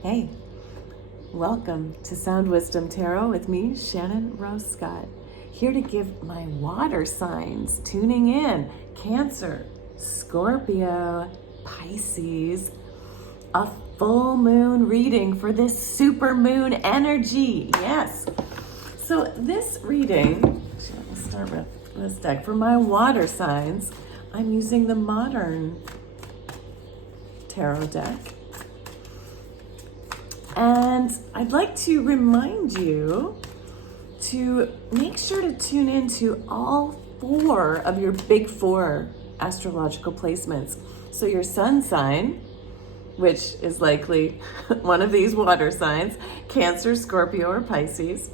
Hey, welcome to Sound Wisdom Tarot with me, Shannon Rose Scott. Here to give my water signs, tuning in, Cancer, Scorpio, Pisces, a full moon reading for this super moon energy. Yes. So this reading, let's start with this deck. For my water signs, I'm using the modern tarot deck. And I'd like to remind you to make sure to tune into all 4 of your big 4 astrological placements. So your sun sign, which is likely one of these water signs, Cancer, Scorpio, or Pisces.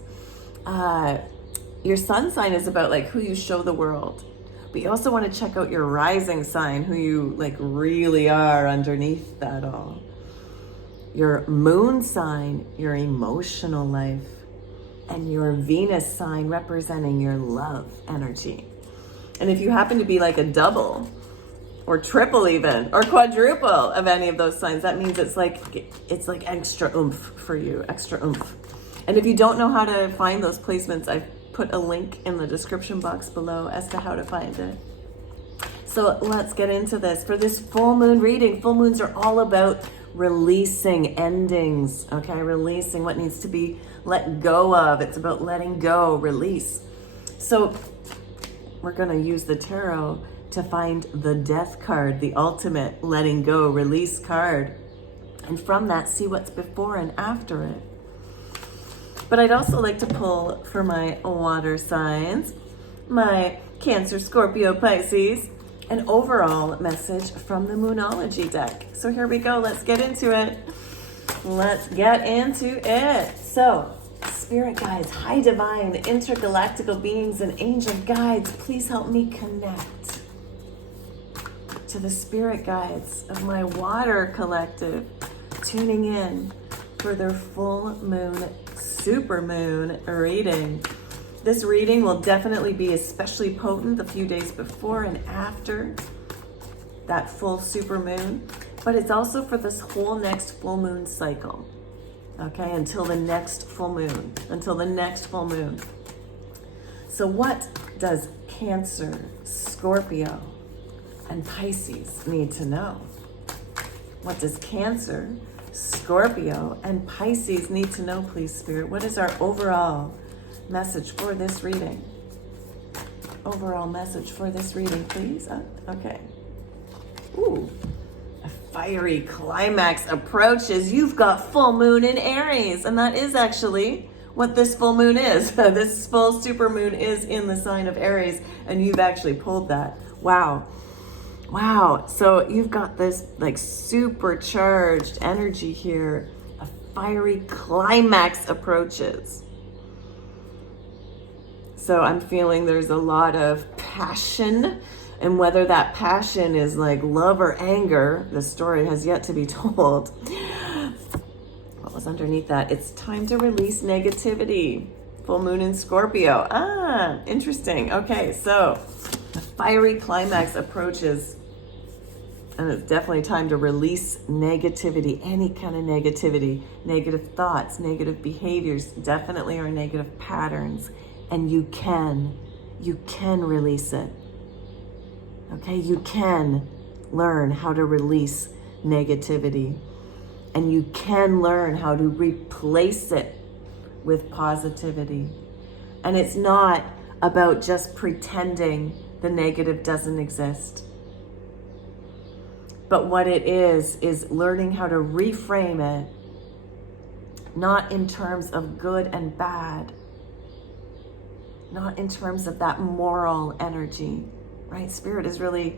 Your sun sign is about like who you show the world. But you also want to check out your rising sign, who you like really are underneath that all. Your moon sign, your emotional life, and your Venus sign representing your love energy. And if you happen to be like a double or triple even, or quadruple of any of those signs, that means it's like extra oomph for you, extra oomph. And if you don't know how to find those placements, I've put a link in the description box below as to how to find it. So let's get into this. For this full moon reading, full moons are all about releasing endings, okay? Releasing what needs to be let go of. It's about letting go, release. So we're gonna use the tarot to find the death card, the ultimate letting go, release card. And from that, see what's before and after it. But I'd also like to pull for my water signs, my Cancer, Scorpio, Pisces, an overall message from the Moonology deck. So here we go. Let's get into it. Let's get into it. So, spirit guides, high divine, intergalactical beings, and angel guides, please help me connect to the spirit guides of my water collective, tuning in for their full moon, super moon reading. This reading will definitely be especially potent the few days before and after that full super moon, but it's also for this whole next full moon cycle, okay, until the next full moon, So what does Cancer, Scorpio, and Pisces need to know? What does Cancer, Scorpio, and Pisces need to know, please, Spirit? What is our overall message for this reading? Overall message for this reading, please. Okay. Ooh, a fiery climax approaches. You've got full moon in Aries, and that is actually what this full moon is. This full super moon is in the sign of Aries, and you've actually pulled that. Wow. So you've got this like supercharged energy here. A fiery climax approaches. So I'm feeling there's a lot of passion, and whether that passion is like love or anger, the story has yet to be told. What was underneath that? It's time to release negativity. Full moon in Scorpio. Interesting. Okay, so the fiery climax approaches, and it's definitely time to release negativity, any kind of negativity, negative thoughts, negative behaviors, definitely are negative patterns. And you can release it. Okay, you can learn how to release negativity, and you can learn how to replace it with positivity. And it's not about just pretending the negative doesn't exist. But what it is learning how to reframe it, not in terms of good and bad, not in terms of that moral energy, right? Spirit is really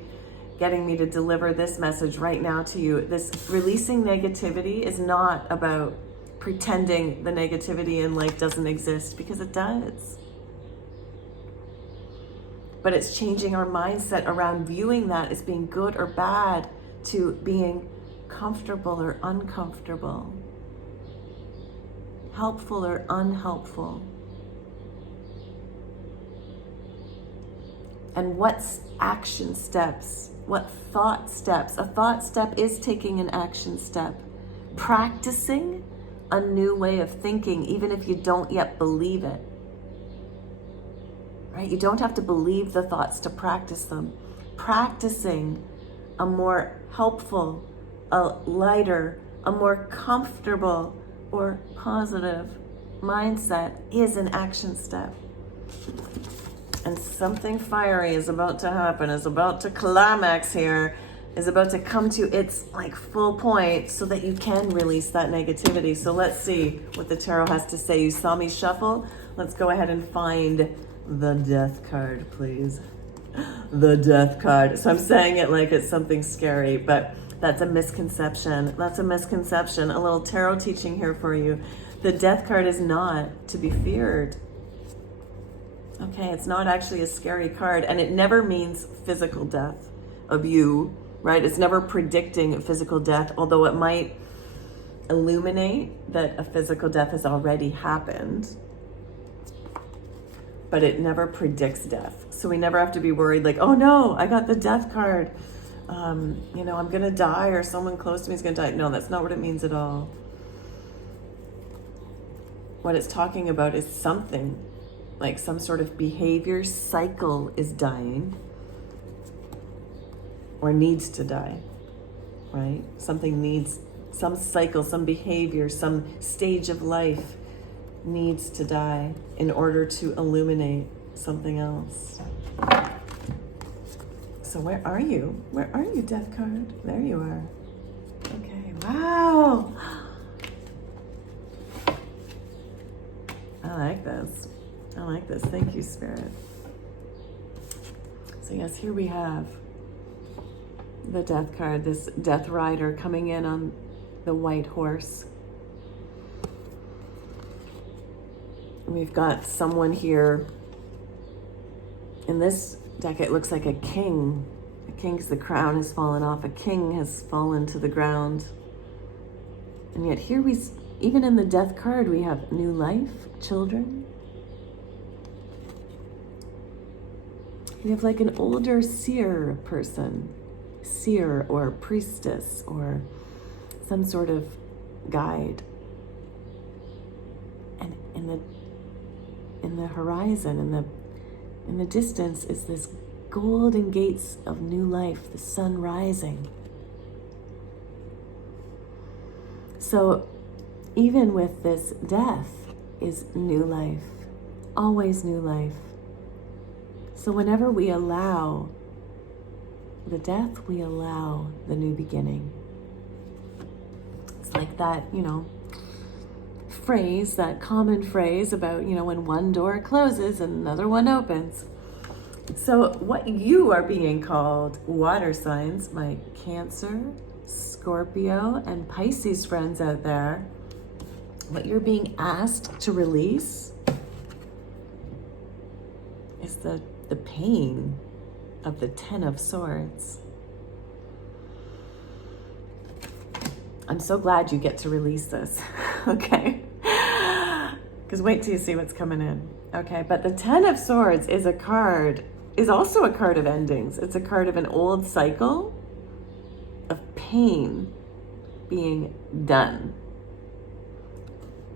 getting me to deliver this message right now to you. This releasing negativity is not about pretending the negativity in life doesn't exist, because it does. But it's changing our mindset around viewing that as being good or bad to being comfortable or uncomfortable, helpful or unhelpful. And what's action steps? What thought steps? A thought step is taking an action step. practicing a new way of thinking, even if you don't yet believe it. Right? You don't have to believe the thoughts to practice them. Practicing a more helpful, a lighter, a more comfortable or positive mindset is an action step. And something fiery is about to happen, is about to climax here, is about to come to its like full point so that you can release that negativity. So let's see what the tarot has to say. You saw me shuffle. Let's go ahead and find the Death card, please. The Death card. So I'm saying it like it's something scary, but that's a misconception. That's a misconception. A little tarot teaching here for you. The Death card is not to be feared. Okay, it's not actually a scary card, and it never means physical death of you, right? It's never predicting physical death, although it might illuminate that a physical death has already happened, but it never predicts death. So we never have to be worried like, oh no, I got the Death card. I'm gonna die, or someone close to me is gonna die. No, that's not what it means at all. What it's talking about is something, like some sort of behavior cycle is dying or needs to die, right? Something needs, some cycle, some behavior, some stage of life needs to die in order to illuminate something else. So where are you? Where are you, Death card? There you are. Okay, wow. I like this. I like this. Thank you, Spirit. So yes, here we have the Death card, this Death Rider coming in on the white horse. We've got someone here. In this deck, it looks like a king. A king's, the crown has fallen off. A king has fallen to the ground. And yet here even in the Death card, we have new life, children. We have like an older seer person, seer or priestess or some sort of guide. And in the horizon, in the distance is this golden gates of new life, the sun rising. So even with this death is new life, always new life. So whenever we allow the death, we allow the new beginning. It's like that, phrase, that common phrase about, when one door closes, another one opens. So what you are being called, water signs, my Cancer, Scorpio, and Pisces friends out there, what you're being asked to release is the pain of the Ten of Swords. I'm so glad you get to release this, okay? Because wait till you see what's coming in, okay? But the Ten of Swords is also a card of endings. It's a card of an old cycle of pain being done.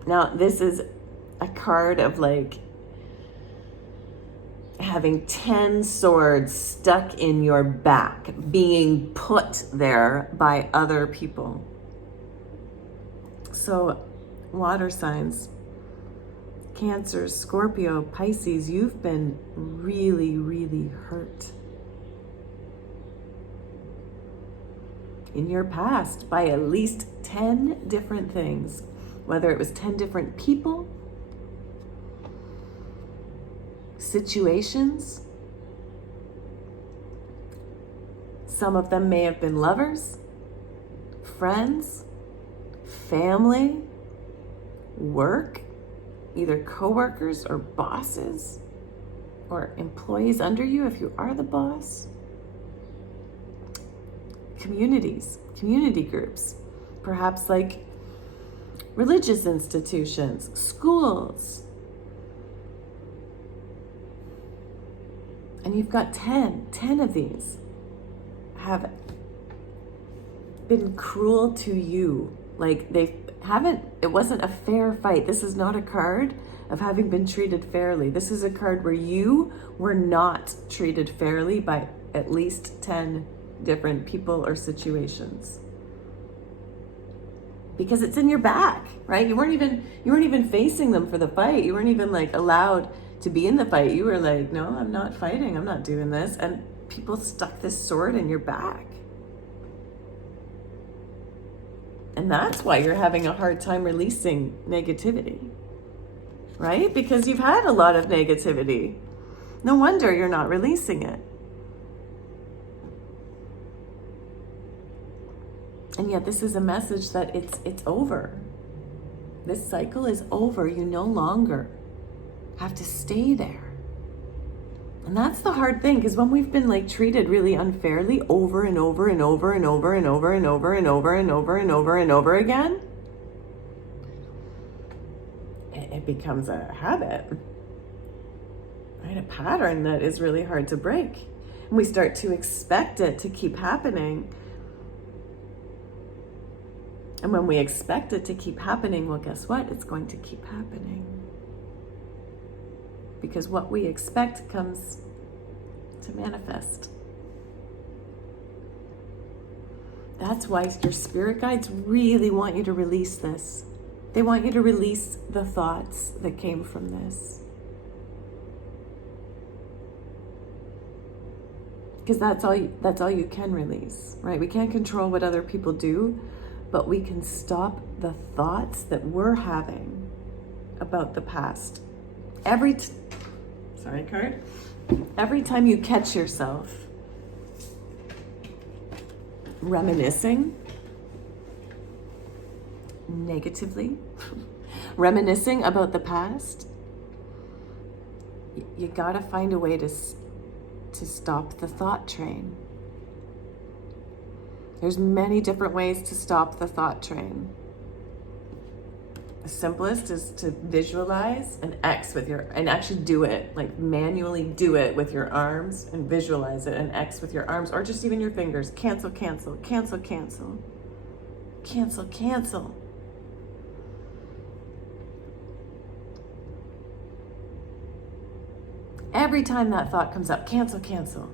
Now, this is a card of like having 10 swords stuck in your back, being put there by other people. So, water signs, Cancer, Scorpio, Pisces, you've been really, really hurt in your past by at least 10 different things, whether it was 10 different people, situations. Some of them may have been lovers, friends, family, work, either co-workers or bosses or employees under you if you are the boss. Communities, community groups, perhaps like religious institutions, schools. And you've got 10 of these have been cruel to you, Like it wasn't a fair fight. This is not a card of having been treated fairly. This is a card where you were not treated fairly by at least 10 different people or situations. Because it's in your back, right? You weren't even facing them for the fight. You weren't even like allowed to be in the fight. You were like, no, I'm not fighting. I'm not doing this. And people stuck this sword in your back. And that's why you're having a hard time releasing negativity, right? Because you've had a lot of negativity. No wonder you're not releasing it. And yet this is a message that it's over. This cycle is over. You no longer have to stay there. And that's the hard thing, because when we've been like treated really unfairly over and over and over and over and over and over and over and over and over and over again, it becomes a habit, right? A pattern that is really hard to break. And we start to expect it to keep happening. And when we expect it to keep happening, well, guess what? It's going to keep happening. Because what we expect comes to manifest. That's why your spirit guides really want you to release this. They want you to release the thoughts that came from this. Because that's all you can release, right? We can't control what other people do, but we can stop the thoughts that we're having about the past. Every time you catch yourself reminiscing negatively, reminiscing about the past, you gotta find a way to stop the thought train. There's many different ways to stop the thought train. The simplest is to visualize an X and actually do it, like manually do it with your arms and visualize it, an X with your arms or just even your fingers. Cancel, cancel, cancel, cancel, cancel, cancel. Every time that thought comes up, cancel, cancel.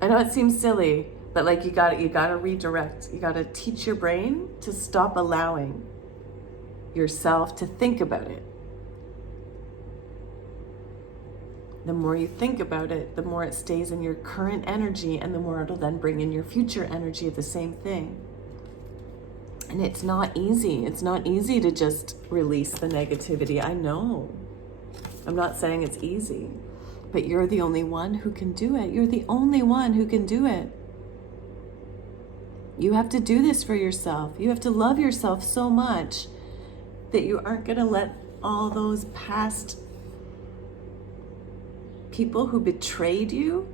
I know it seems silly, but like you gotta redirect. You gotta teach your brain to stop allowing yourself to think about it. The more you think about it, the more it stays in your current energy, and the more it'll then bring in your future energy of the same thing. And it's not easy. It's not easy to just release the negativity. I know. I'm not saying it's easy. But you're the only one who can do it. You're the only one who can do it. You have to do this for yourself. You have to love yourself so much that you aren't going to let all those past people who betrayed you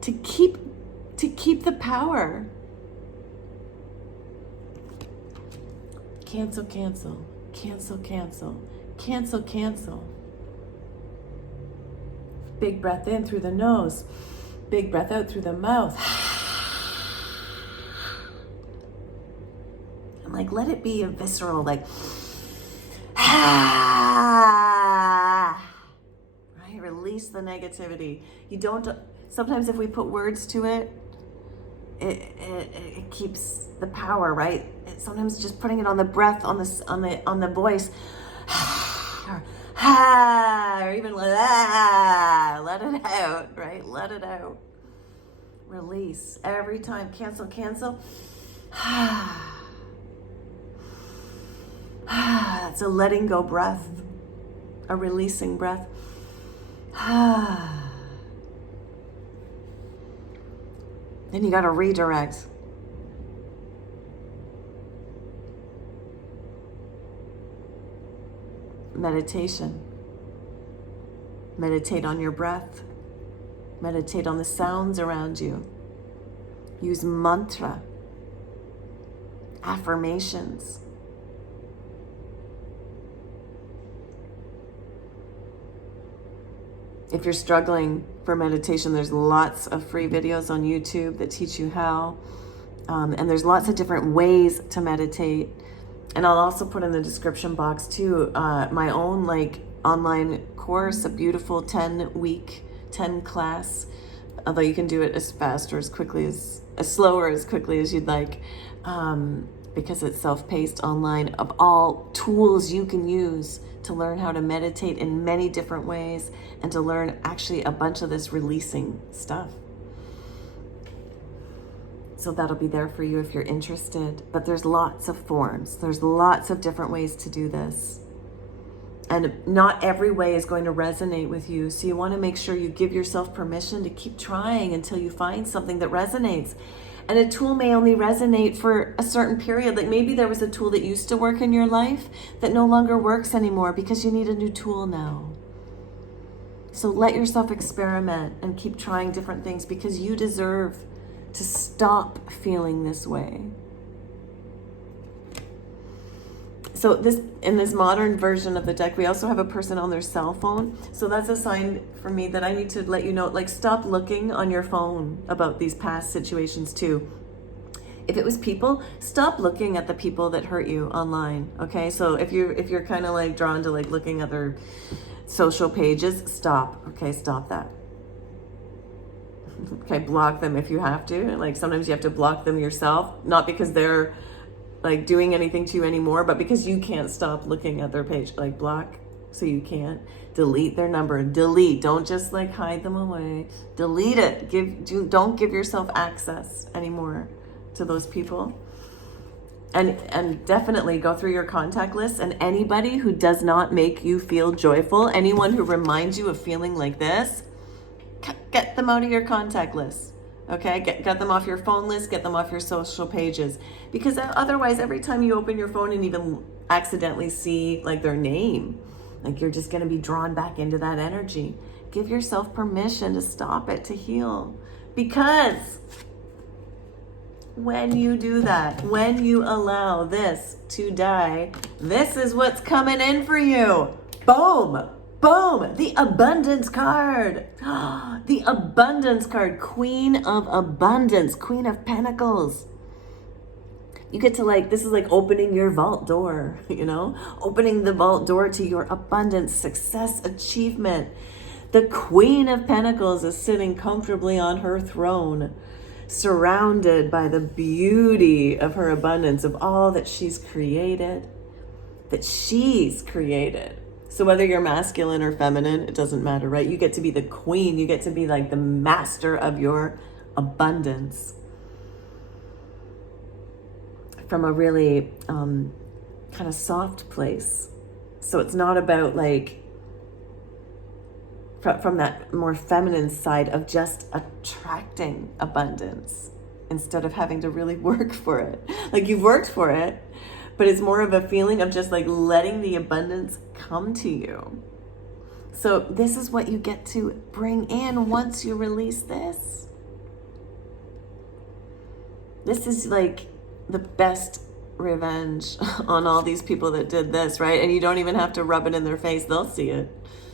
to keep the power. Cancel, cancel, cancel, cancel, cancel, cancel. Big breath in through the nose. Big breath out through the mouth. And like, let it be a visceral, like, right? Release the negativity. Sometimes if we put words to it, it keeps the power, right? Sometimes just putting it on the breath, on the voice. Or even let it out, right? Let it out. Release every time. Cancel, cancel. It's a letting go breath, a releasing breath. Then you got to redirect. Meditation. Meditate on your breath. Meditate on the sounds around you. Use mantra, affirmations. If you're struggling for meditation, there's lots of free videos on YouTube that teach you how. And there's lots of different ways to meditate. And I'll also put in the description box too, my own like online course, a beautiful 10-week, 10 class, although you can do it as fast or as quickly as slow or as quickly as you'd like, because it's self-paced online, of all tools you can use to learn how to meditate in many different ways and to learn actually a bunch of this releasing stuff. So that'll be there for you if you're interested. But there's lots of forms. There's lots of different ways to do this. And not every way is going to resonate with you. So you want to make sure you give yourself permission to keep trying until you find something that resonates. And a tool may only resonate for a certain period. Like maybe there was a tool that used to work in your life that no longer works anymore because you need a new tool now. So let yourself experiment and keep trying different things because you deserve to stop feeling this way. So in this modern version of the deck, we also have a person on their cell phone. So that's a sign for me that I need to let you know, like, stop looking on your phone about these past situations too. If it was people, stop looking at the people that hurt you online. Okay, so if you're kind of like drawn to like looking at their social pages, stop. Okay, stop that. Okay, block them if you have to. Like sometimes you have to block them yourself, not because they're like doing anything to you anymore, but because you can't stop looking at their page. Like block so you can't. Delete their number. Delete. Don't just like hide them away. Delete it. Don't give yourself access anymore to those people. And definitely go through your contact list, and anybody who does not make you feel joyful, anyone who reminds you of feeling like this, get them out of your contact list. Okay, get them off your phone list, get them off your social pages. Because otherwise, every time you open your phone and even accidentally see like their name, like you're just gonna be drawn back into that energy. Give yourself permission to stop it, to heal. Because when you do that, when you allow this to die, this is what's coming in for you. Boom. Boom! The abundance card. The abundance card. Queen of abundance. Queen of pentacles. You get to like, this is like opening your vault door, you know? Opening the vault door to your abundance, success, achievement. The Queen of Pentacles is sitting comfortably on her throne, surrounded by the beauty of her abundance, of all that she's created. So whether you're masculine or feminine, it doesn't matter, right? You get to be the queen. You get to be like the master of your abundance. From a really kind of soft place. So it's not about like, from that more feminine side of just attracting abundance instead of having to really work for it. Like you've worked for it, but it's more of a feeling of just like letting the abundance come to you. So this is what you get to bring in once you release this. This is like the best revenge on all these people that did this, right? And you don't even have to rub it in their face. They'll see it.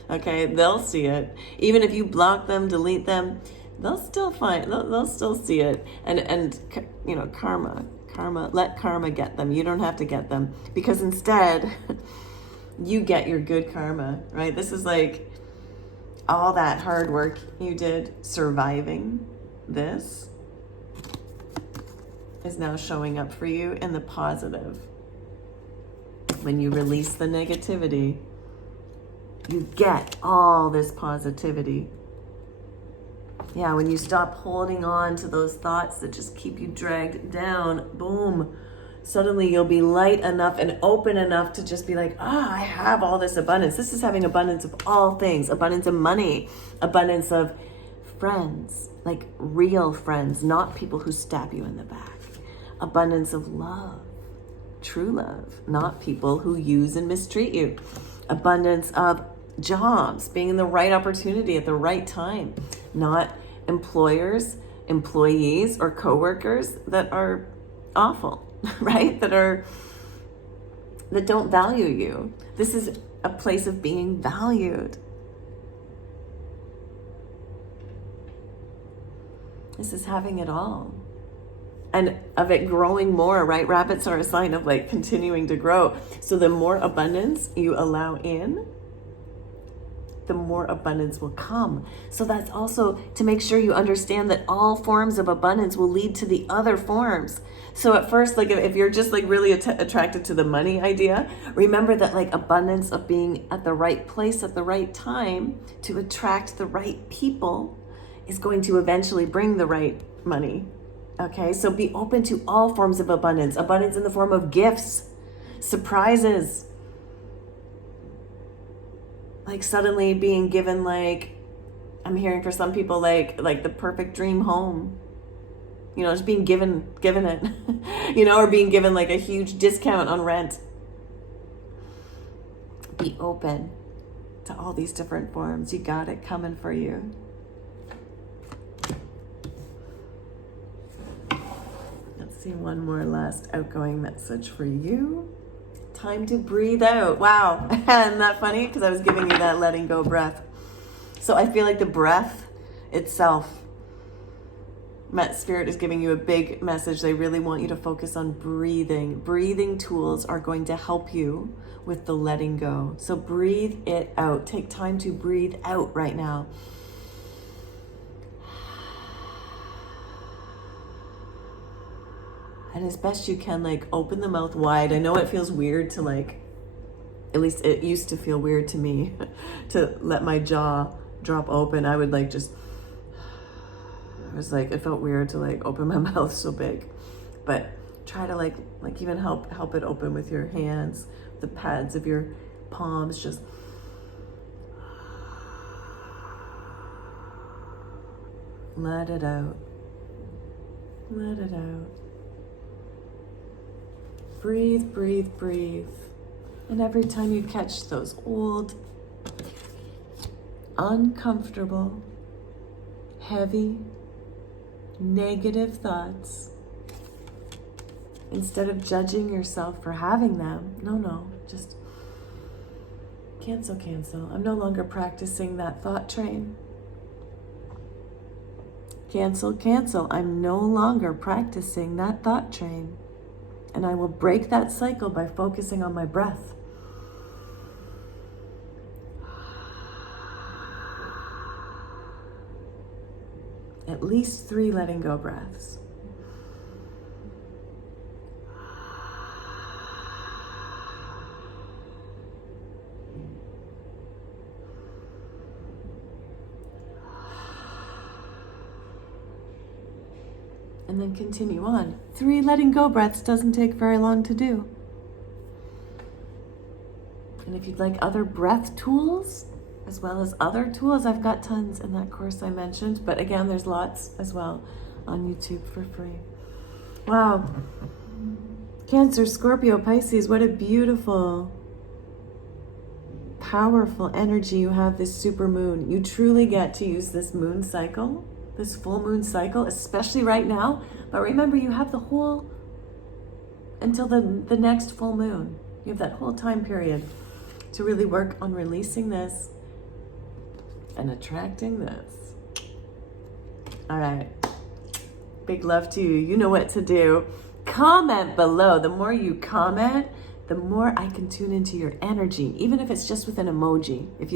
Okay, they'll see it. Even if you block them, delete them, they'll still see it. And you know, karma, let karma get them. You don't have to get them, because instead you get your good karma, right? This is like all that hard work you did surviving this is now showing up for you in the positive. When you release the negativity, you get all this positivity. Yeah, when you stop holding on to those thoughts that just keep you dragged down, boom, suddenly you'll be light enough and open enough to just be like, I have all this abundance. This is having abundance of all things, abundance of money, abundance of friends, like real friends, not people who stab you in the back. Abundance of love, true love, not people who use and mistreat you. Abundance of jobs, being in the right opportunity at the right time, not employers, employees, or coworkers that are awful, right? That don't value you. This is a place of being valued. This is having it all. and of it growing more, right? Rabbits are a sign of like continuing to grow. So the more abundance you allow in, the more abundance will come. So that's also to make sure you understand that all forms of abundance will lead to the other forms. So at first, like if you're just like really attracted to the money idea, remember that like abundance of being at the right place at the right time to attract the right people is going to eventually bring the right money. Okay, so be open to all forms of abundance. Abundance in the form of gifts, surprises, like suddenly being given, like I'm hearing for some people like the perfect dream home, you know, just being given it, you know, or being given like a huge discount on rent. Be open to all these different forms. You got it coming for you. Let's see, one more last outgoing message for you. Time to breathe out. Wow. Isn't that funny? Because I was giving you that letting go breath. So I feel like the breath itself, Spirit is giving you a big message. They really want you to focus on breathing. Breathing tools are going to help you with the letting go. So breathe it out. Take time to breathe out right now. And as best you can, like open the mouth wide. I know it feels weird to like, at least it used to feel weird to me to let my jaw drop open. I would like just, I was like, it felt weird to like open my mouth so big. But try to like even help it open with your hands, the pads of your palms, just let it out. Let it out. Breathe, breathe, breathe. And every time you catch those old, uncomfortable, heavy, negative thoughts, instead of judging yourself for having them, no, just cancel. I'm no longer practicing that thought train. Cancel. I'm no longer practicing that thought train. And I will break that cycle by focusing on my breath. At least 3 letting go breaths. And then continue on. 3 letting go breaths doesn't take very long to do. And if you'd like other breath tools, as well as other tools, I've got tons in that course I mentioned. But again, there's lots as well on YouTube for free. Wow. Cancer, Scorpio, Pisces, what a beautiful, powerful energy you have this super moon. You truly get to use this moon cycle, this full moon cycle, especially right now. But remember, you have the whole, until the next full moon. You have that whole time period to really work on releasing this and attracting this. All right. Big love to you. You know what to do. Comment below. The more you comment, the more I can tune into your energy, even if it's just with an emoji. If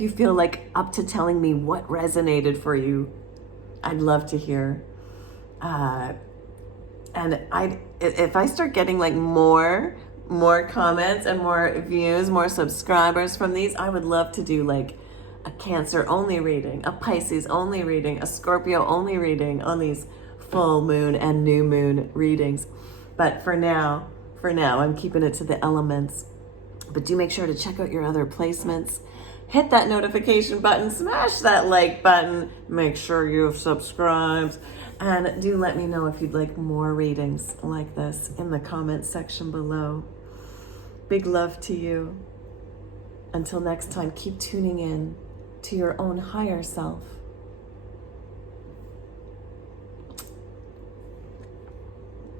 you feel like up to telling me what resonated for you, I'd love to hear. And if I start getting like more comments and more views, more subscribers from these, I would love to do like a Cancer only reading, a Pisces only reading, a Scorpio only reading on these full moon and new moon readings. But for now, I'm keeping it to the elements. But do make sure to check out your other placements. Hit that notification button, smash that like button, make sure you've subscribed, and do let me know if you'd like more readings like this in the comments section below. Big love to you. Until next time, keep tuning in to your own higher self.